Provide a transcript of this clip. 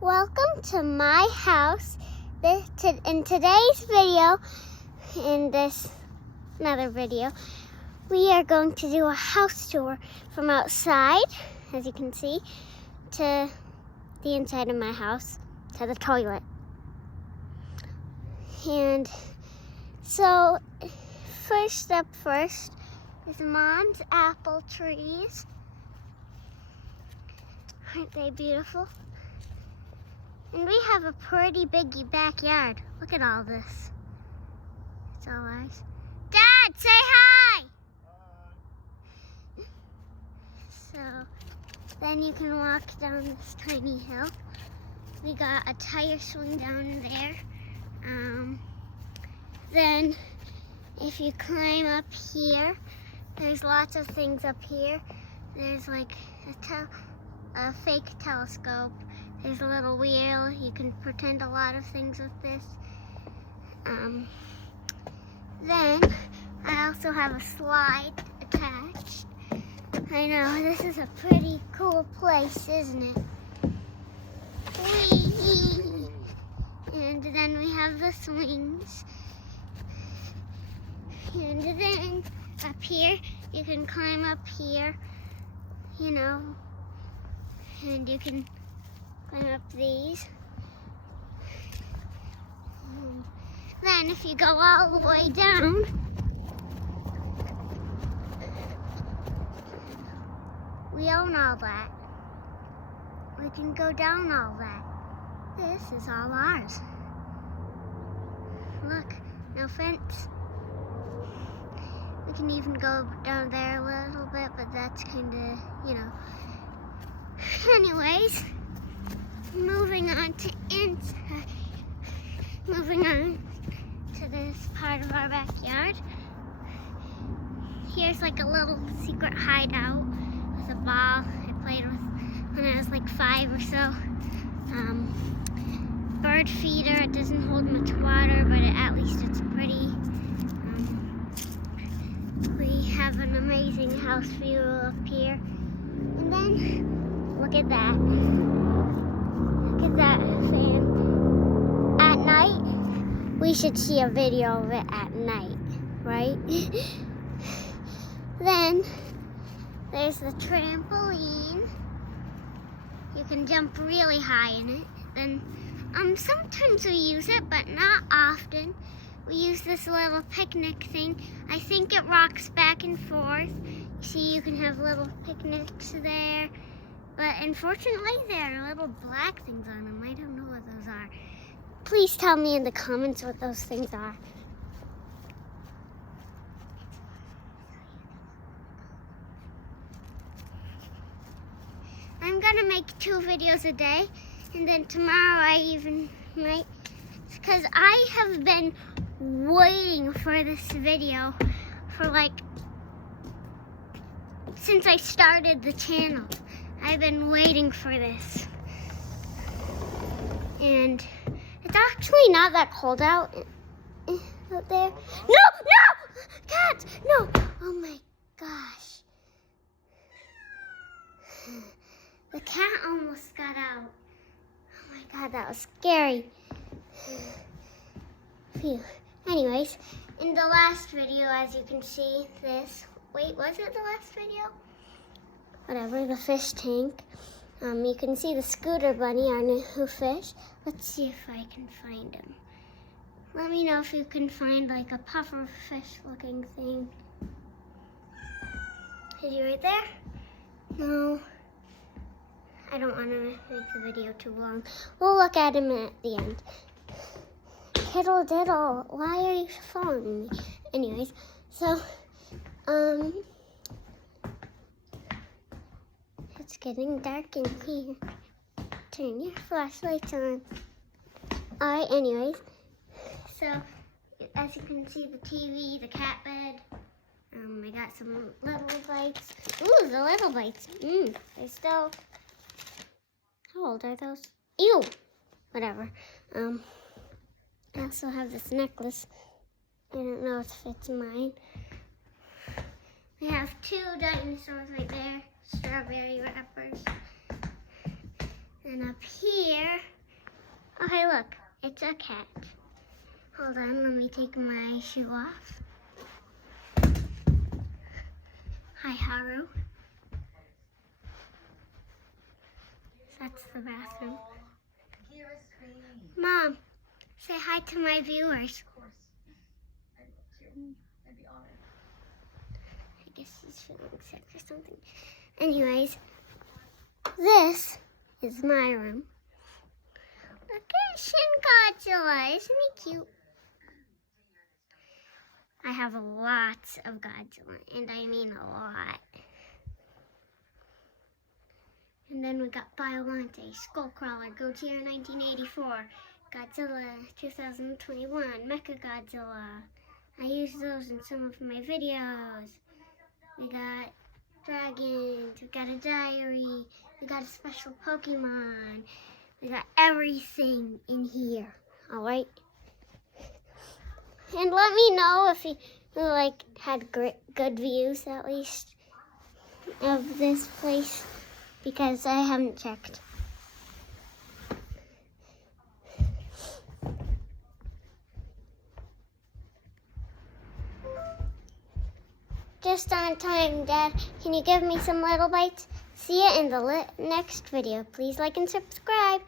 Welcome to my house. In today's video, in this another video, we are going to do a house tour from outside, as you can see, to the inside of my house, to the toilet. And so, first is Mom's apple trees. Aren't they beautiful? And we have a pretty big backyard. Look at all this. It's all ours. Dad, say hi! So, then you can walk down this tiny hill. We got a tire swing down there. Then, if you climb up here, there's lots of things up here. There's like a fake telescope. There's a little wheel. You can pretend a lot of things with this. Then I also have a slide attached. I know, this is a pretty cool place, isn't it? Whee! And then we have the swings. And then up here, you can climb up here, you know, and you can climb up these. Then if you go all the way down, we own all that. We can go down all that. This is all ours. Look, no fence. We can even go down there a little bit, but that's kind of, you know. Anyways, moving on to this part of our backyard. Here's like a little secret hideout with a ball I played with when I was like 5 or so. Bird feeder. It doesn't hold much water, but at least it's pretty. We have an amazing house view up here. And then, look at that. Look at that fan. At night, we should see a video of it at night, right? Then, there's the trampoline. You can jump really high in it. Then, sometimes we use it, but not often. We use this little picnic thing. I think it rocks back and forth. You see, you can have little picnics there. But unfortunately, there are little black things on them. I don't know what those are. Please tell me in the comments what those things are. I'm gonna make 2 videos a day. And then tomorrow I even might, because I have been waiting for this video for since I started the channel. I've been waiting for this. And it's actually not that cold out there. No! Cats! No! Oh my gosh. The cat almost got out. Oh my god, that was scary. Phew. Anyways, in the last video, as you can see, wait, was it the last video? Whatever, the fish tank. You can see the scooter bunny, our new fish. Let's see if I can find him. Let me know if you can find like a puffer fish looking thing. Is he right there? No. I don't want to make the video too long. We'll look at him at the end. Kiddle diddle, why are you following me? Anyways, so, it's getting dark in here. Turn your flashlights on. Alright, anyways, so, as you can see, the TV, the cat bed, I got some little bites. Ooh, the little bites. They're still, how old are those? Ew! Whatever. I also have this necklace. I don't know if it's mine. We have 2 dinosaurs right there, strawberry wrappers. And up here, hey, look, it's a cat. Hold on, let me take my shoe off. Hi, Haru. That's the bathroom. Mom, say hi to my viewers. Of course. I'd be honored. I guess he's feeling sick or something. Anyways, this is my room. Look at Shin Godzilla. Isn't he cute? I have lots of Godzilla, and I mean a lot. And then we got Biolante, Skullcrawler, Gojira 1984, Godzilla 2021, Mechagodzilla. I use those in some of my videos. We got dragons, we got a diary, we got a special Pokemon. We got everything in here, all right? And let me know if you had good views at least of this place, because I haven't checked. Just on time, Dad. Can you give me some little bites? See you in the next video. Please like and subscribe.